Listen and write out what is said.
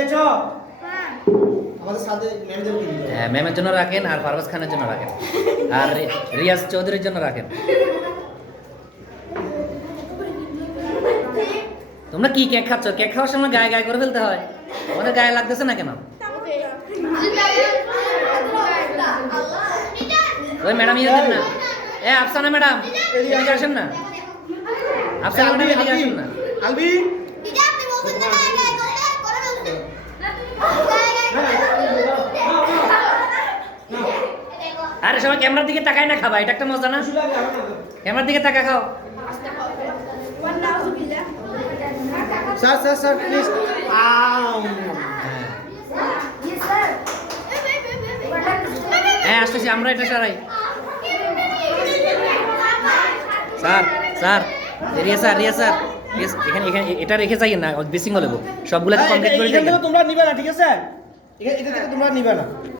পেয়েছো? আমাদের সাথে ম্যামদের কি দিবে? হ্যাঁ, ম্যামের জন্য রাখেন আর পারভেজ খানের জন্য রাখেন আর রিয়াজ চৌধুরীর জন্য রাখেন। তোমরা কি কেক খাচ্ছ? কেক খাওয়ার সময় গায়ে গায়ে করে ফেলতে হয়, আমাদের গায়ে লাগতেছে না কেন? ওই ম্যাডাম ইয়ে দেন না, আফসানা ম্যাডাম এদিকে আসেন না, আফসানা ম্যাডাম এদিকে আসেন না। আলবি আরে সবাই ক্যামেরার দিকে তাকায় না, খাবা, এটা একটা মজা না? ক্যামেরার দিকে তাকা খাও। স্যার স্যার স্যার প্লিজ হ্যাঁ আসতেছি, আমরা এটা সারাই। Sir sir Riya sir Riya sir এখানে এখানে এটা রেখে যাই না, বেসিং হলে সবগুলোকে কমপ্লিট করে এখান থেকে তোমরা নিবে না, ঠিক আছে? এটা থেকে তোমরা নিবে না।